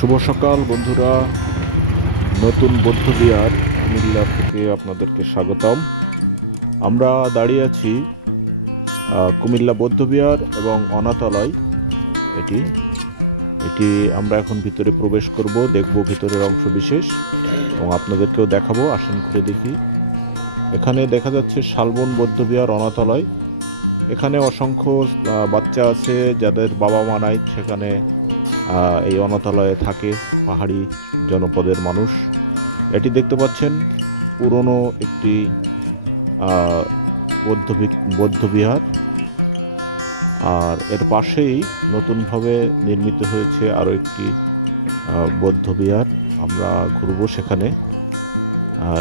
শুভ সকাল বন্ধুরা। নতুন বৌদ্ধবিহার কুমিল্লা থেকে আপনাদেরকে স্বাগতম। আমরা দাঁড়িয়ে আছি কুমিল্লা বৌদ্ধবিহার এবং অনাথালয়। এটি এটি আমরা এখন ভিতরে প্রবেশ করব, দেখব ভিতরের অংশ বিশেষ এবং আপনাদেরকেও দেখাবো। আসেন ঘুরে দেখি। এখানে দেখা যাচ্ছে শালবন বৌদ্ধবিহার অনাথালয়। এখানে অসংখ্য বাচ্চা আছে যাদের বাবা মা নাই, সেখানে এই অনাথালয়ে থাকে পাহাড়ি জনপদের মানুষ। এটি দেখতে পাচ্ছেন পুরনো একটি বৌদ্ধবিহার, আর এর পাশেই নতুনভাবে নির্মিত হয়েছে আরও একটি বৌদ্ধবিহার। আমরা ঘুরবো সেখানে,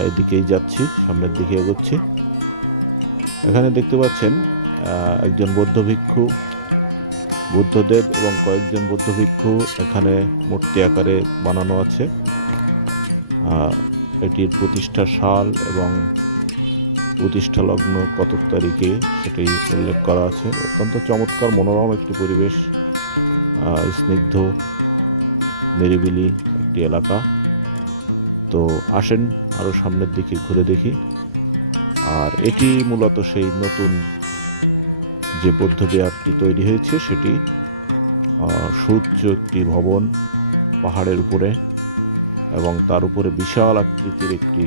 এদিকেই যাচ্ছি, সামনের দিকে এগোচ্ছি। এখানে দেখতে পাচ্ছেন একজন বৌদ্ধ ভিক্ষু, বুদ্ধদেব এবং কয়েকজন বৌদ্ধ ভিক্ষু এখানে মূর্তি আকারে বানানো আছে। এটির প্রতিষ্ঠা সাল এবং প্রতিষ্ঠা লগ্ন কত তারিখে সেটি উল্লেখ করা আছে। অত্যন্ত চমৎকার মনোরম একটি পরিবেশ, স্নিগ্ধ নিরিবিলি একটি এলাকা। তো আসেন আরও সামনের দিকে ঘুরে দেখি। আর এটি মূলত সেই নতুন যে বৌদ্ধবিহারটি তৈরি হয়েছে সেটি সুউচ্চ একটি ভবন পাহাড়ের উপরে, এবং তার উপরে বিশাল আকৃতির একটি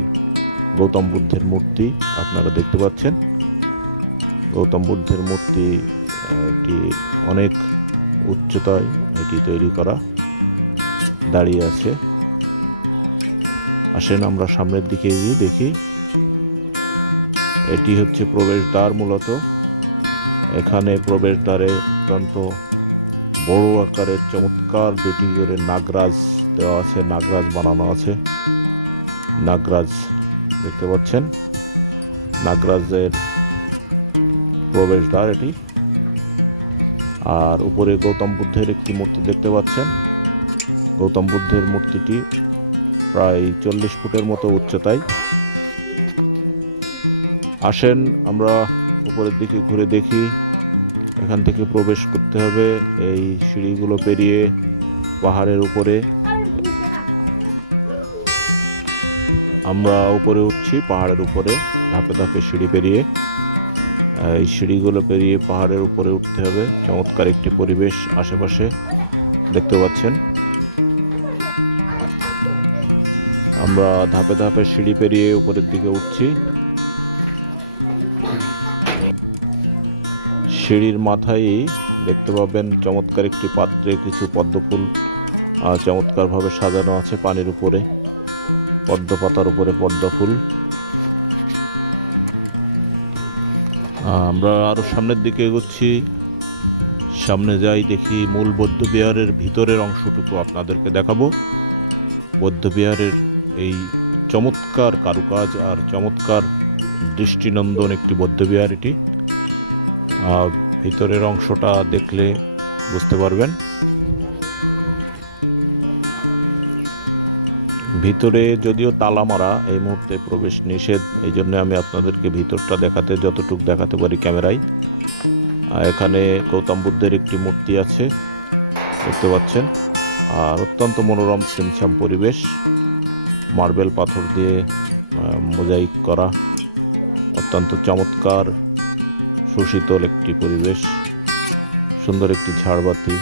গৌতম বুদ্ধের মূর্তি আপনারা দেখতে পাচ্ছেন। গৌতম বুদ্ধের মূর্তি এটি অনেক উচ্চতায় এটি তৈরি করা, দাঁড়িয়ে আছে। আসেন আমরা সামনের দিকে গিয়ে দেখি। এটি হচ্ছে প্রবেশদ্বার মূলত। এখানে প্রবেশদ্বারে অত্যন্ত বড় আকারের চমৎকার দুটি করে নাগরাজ দেওয়া আছে, নাগরাজ বানানো আছে। নাগরাজ দেখতে পাচ্ছেন, নাগরাজের প্রবেশদ্বার এটি। আর উপরে গৌতম বুদ্ধের একটি মূর্তি দেখতে পাচ্ছেন। গৌতম বুদ্ধের মূর্তিটি প্রায় 40 ফুটের মতো উচ্চতায়। আসেন আমরা উপরের দিকে ঘুরে দেখি। এখান থেকে প্রবেশ করতে হবে এই সিঁড়িগুলো পেরিয়ে পাহাড়ের উপরে। আমরা উপরে উঠছি পাহাড়ের উপরে, ধাপে ধাপে সিঁড়ি পেরিয়ে। এই সিঁড়িগুলো পেরিয়ে পাহাড়ের উপরে উঠতে হবে। চমৎকার একটি পরিবেশ আশেপাশে দেখতে পাচ্ছেন। আমরা ধাপে ধাপে সিঁড়ি পেরিয়ে উপরের দিকে উঠছি। সিঁড়ির মাথায় দেখতে পাবেন চমৎকার একটি পাত্রে কিছু পদ্মফুল চমৎকারভাবে সাজানো আছে পানির উপরে, পদ্ম পাতার উপরে পদ্ম ফুল। আমরা আরো সামনের দিকে এগোচ্ছি। সামনে যাই, দেখি মূল বৌদ্ধবিহারের ভিতরের অংশটুকু আপনাদেরকে দেখাবো। বৌদ্ধবিহারের এই চমৎকার কারুকাজ আর চমৎকার দৃষ্টিনন্দন একটি বৌদ্ধবিহার এটি। ভিতরের অংশটা দেখলে বুঝতে পারবেন। ভিতরে যদিও তালা মারা, এই মুহূর্তে প্রবেশ নিষেধ, এই জন্য আমি আপনাদেরকে ভিতরটা দেখাতে যতটুকু দেখাতে পারি ক্যামেরায়। এখানে গৌতম বুদ্ধের একটি মূর্তি আছে দেখতে পাচ্ছেন। আর অত্যন্ত মনোরম ছিমছাম পরিবেশ, মার্বেল পাথর দিয়ে মোজাইক করা, অত্যন্ত চমৎকার সুশীতল একটি পরিবেশ। সুন্দর একটি ঝাড়বাতি,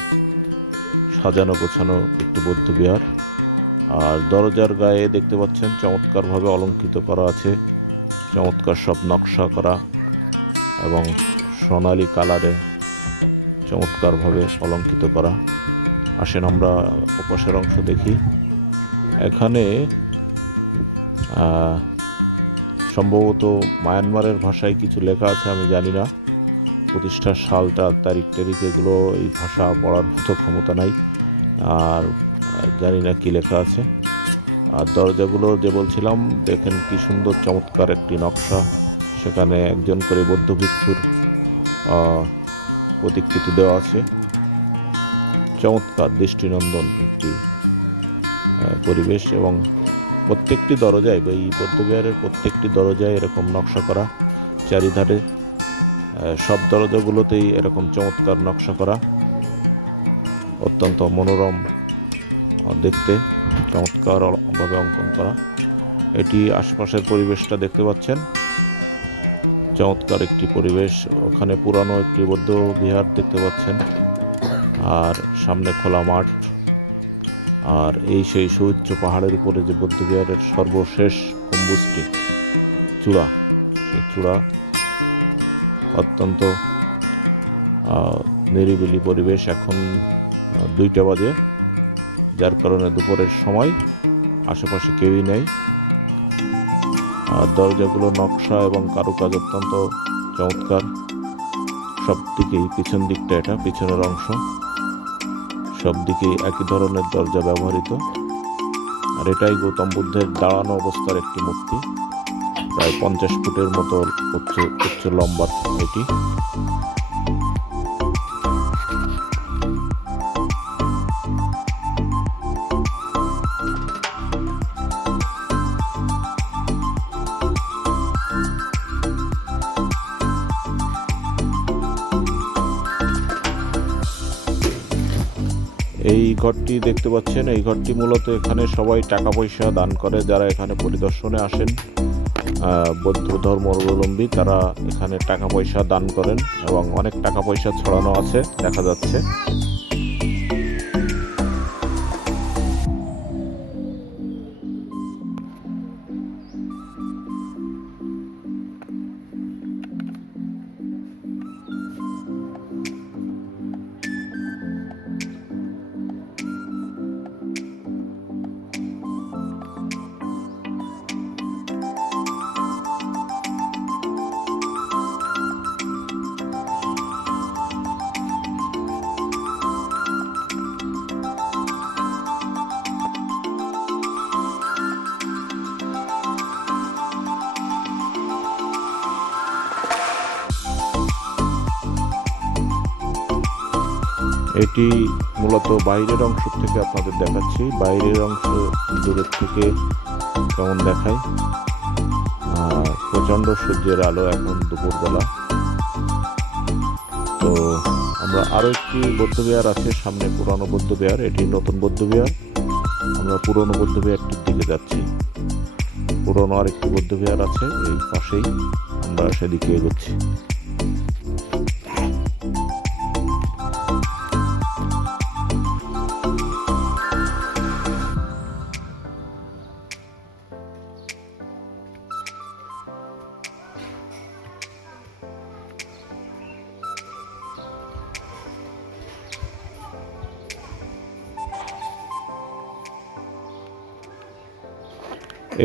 সাজানো গোছানো একটি বৌদ্ধবিহার। আর দরজার গায়ে দেখতে পাচ্ছেন চমৎকারভাবে অলঙ্কৃত করা আছে, চমৎকার সব নকশা করা এবং সোনালি কালারে চমৎকারভাবে অলঙ্কৃত করা। আসেন আমরা ওপাশের অংশ দেখি। এখানে সম্ভবত মায়ানমারের ভাষায় কিছু লেখা আছে, আমি জানি না। প্রতিষ্ঠার সালটা, তারিখ এগুলো এই ভাষা পড়ার মতো ক্ষমতা নাই, আর জানি না কি লেখা আছে। আর দরজাগুলো যে বলছিলাম, দেখেন কি সুন্দর চমৎকার একটি নকশা। সেখানে একজন করে বৌদ্ধ ভিক্ষুর প্রতিকৃতি দেওয়া আছে। চমৎকার দৃষ্টিনন্দন একটি পরিবেশ, এবং প্রত্যেকটি দরজায় বা এই বৌদ্ধবিহারের প্রত্যেকটি দরজায় এরকম নকশা করা, চারিধারে সব দরজাগুলোতেই এরকম চমৎকার নকশা করা। অত্যন্ত মনোরম দেখতে চমৎকার ভাবে অঙ্কন করা। এটি আশপাশের পরিবেশটা দেখতে পাচ্ছেন, চমৎকার একটি পরিবেশ। ওখানে পুরানো একটি বৌদ্ধ বিহার দেখতে পাচ্ছেন, আর সামনে খোলা মাঠ, আর এই সেই সুউচ্চ পাহাড়ের উপরে যে বৌদ্ধ বিহারের সর্বশেষ গম্বুজটি চূড়া, সেই চূড়া অত্যন্ত নিরিবিলি পরিবেশ। এখন 2টা বাজে, যার কারণে দুপুরের সময়, আশেপাশে কেউই নেই। আর দরজাগুলো নকশা এবং কারুকাজ অত্যন্ত চমৎকার। সব দিকেই, পিছন দিকটা, এটা পিছনের অংশ, সব দিকেই একই ধরনের দরজা ব্যবহৃত। আর এটাই গৌতম বুদ্ধের দাঁড়ানো অবস্থার একটি মূর্তি, প্রায় 50 ফুটের মতো উচ্চ লম্বা এটি। এই ঘরটি দেখতে পাচ্ছেন, এই ঘরটি মূলত এখানে সবাই টাকা পয়সা দান করে, যারা এখানে পরিদর্শনে আসেন বৌদ্ধ ধর্মাবলম্বী, তারা এখানে টাকা পয়সা দান করেন এবং অনেক টাকা পয়সা ছড়ানো আছে দেখা যাচ্ছে। এটি মূলত বাইরের অংশ থেকে আপনাদের দেখাচ্ছি। বাইরের অংশ দূরের থেকে কেমন দেখায়, প্রচণ্ড সূর্যের আলো, এখন দুপুরবেলা। তো আমরা আরও একটি বৌদ্ধবিহার আছে সামনে, পুরনো বৌদ্ধবিহার, এটি নতুন বৌদ্ধবিহার। আমরা পুরনো বৌদ্ধবিহারটির দিকে যাচ্ছি। পুরনো আরেকটি বৌদ্ধবিহার আছে এই পাশেই, আমরা সেদিকে এগোচ্ছি।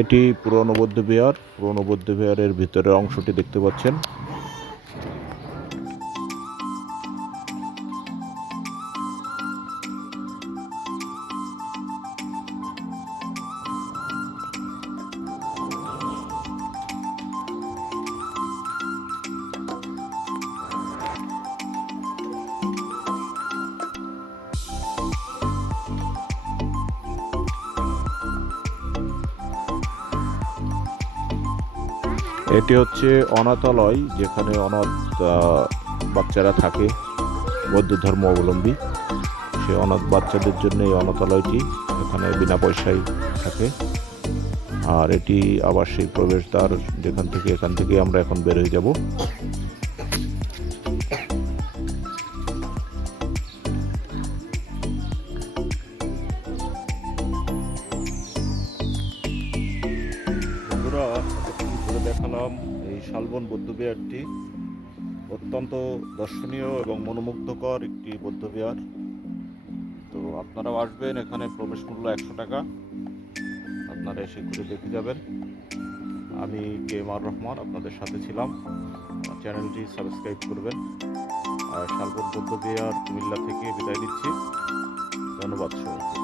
এটি পুরনো বৌদ্ধবিহার। পুরনো বৌদ্ধবিহারের ভিতরের অংশটি দেখতে পাচ্ছেন। এটি হচ্ছে অনাথালয়, যেখানে অনাথ বাচ্চারা থাকে বৌদ্ধ ধর্ম অবলম্বী। সেই অনাথ বাচ্চাদের জন্য এই অনাথালয়টি, এখানে বিনা পয়সায় থাকে। আর এটি আবাসিক প্রবেশদ্বার, এখান থেকে আমরা এখন বের হয়ে যাব। দেখালাম এই শালবন বৌদ্ধবিহারটি, অত্যন্ত দর্শনীয় এবং মনোমুগ্ধকর একটি বৌদ্ধবিহার। তো আপনারাও আসবেন, এখানে প্রবেশ মূল্য 100 টাকা। আপনারা এসে ঘুরে দেখে যাবেন। আমি KM রহমান আপনাদের সাথে ছিলাম। চ্যানেলটি সাবস্ক্রাইব করবেন। আর শালবন বৌদ্ধবিহার কুমিল্লা থেকে বিদায় নিচ্ছি। ধন্যবাদ সবাইকে।